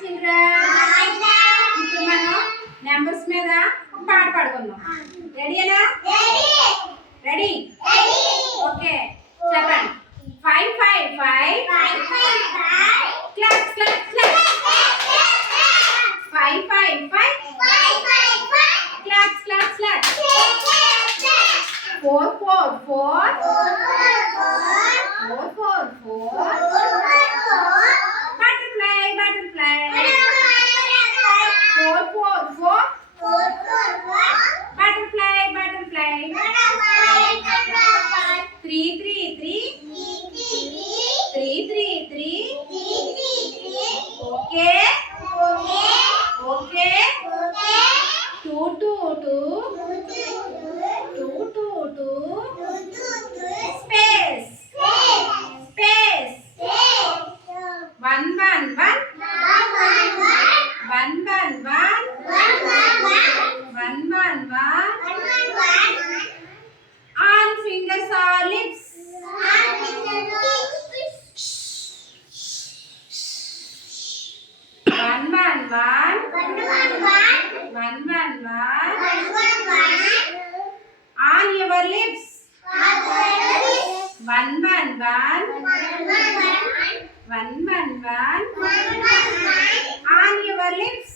చిల్డ్రన్ ఇప్పుడు మనం నెంబర్స్ మీద ఒక పాట పాడుకుందాం. రెడీనా? రెడీ ఓకే చెప్పండి. 5 5 5 clap clap clap 5 5 5 clap clap clap 4 4 4 4 4 4 butterfly butterfly 4 4 4 butterfly butterfly 3 3 3 okay okay 2 2 2 space space 1 1 1 1 1 1 on fingers or lips 1 1 on your lips 1 1 on your lips